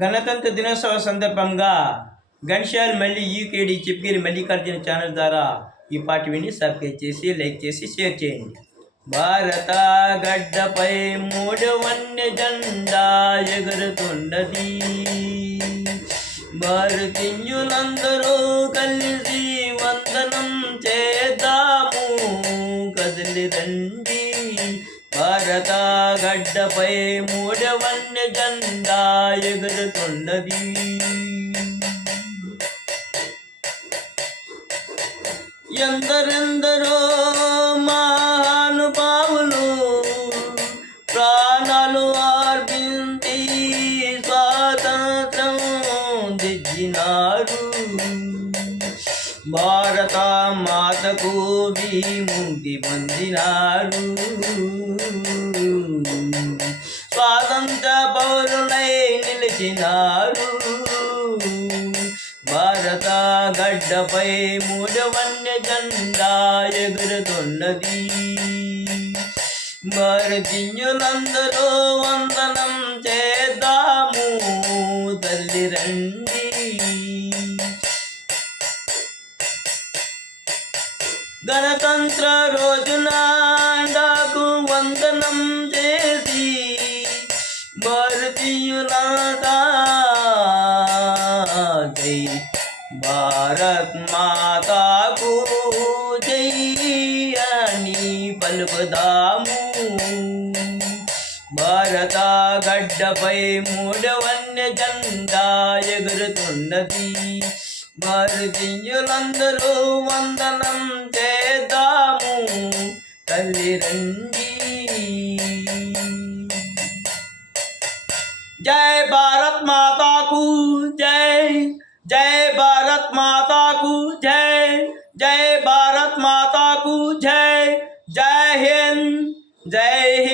గణతంత్ర దినోత్సవ సందర్భంగా గణశాల్ మళ్ళీ యూకేడి చిప్గిరి మల్లికార్జున ఛానల్ ద్వారా ఈ పాట విని సబ్స్క్రైబ్ చేసి లైక్ చేసి షేర్ చేయండి. భారత గడ్డపై మూడు వన్య జెండా ఎగురుతున్నది. భారతీయులందరూ కలిసి వందనం చేద్దాము, కదిలి రండి. భారత గడ్డపై మూడు వన్య జెండా ఎగురుతున్నది. ఎందరెందరో మహానుభావులు ప్రాణాలు అర్పించి స్వాతంత్రం తెచ్చినారు. భారత మాతకు విముక్తి పొందినారు. స్వాతంత్ర పౌరులై నిలిచినారు. భారత గడ్డపై మూడు వన్య జెండా ఎగురుతున్నది. భారతీయులందరూ వందనం చేద్దాము, తల్లి రండి. గణతంత్ర రోజున నాకు వందనం చేసి భారతీయులంతా జై భారత్ మాతాకు జై అని పలుకుదాము. భారత గడ్డపై మూడు వన్య జెండా ఎగురుతున్నది. భారతీయులందరూ వందనం చేద్దాము, తల్లి రండి. జై భారత్ మాతాకు జై, జై భారత్ మాతాకు జై, జై భారత్ మాతాకు జై. జై హింద్, జై హింద్.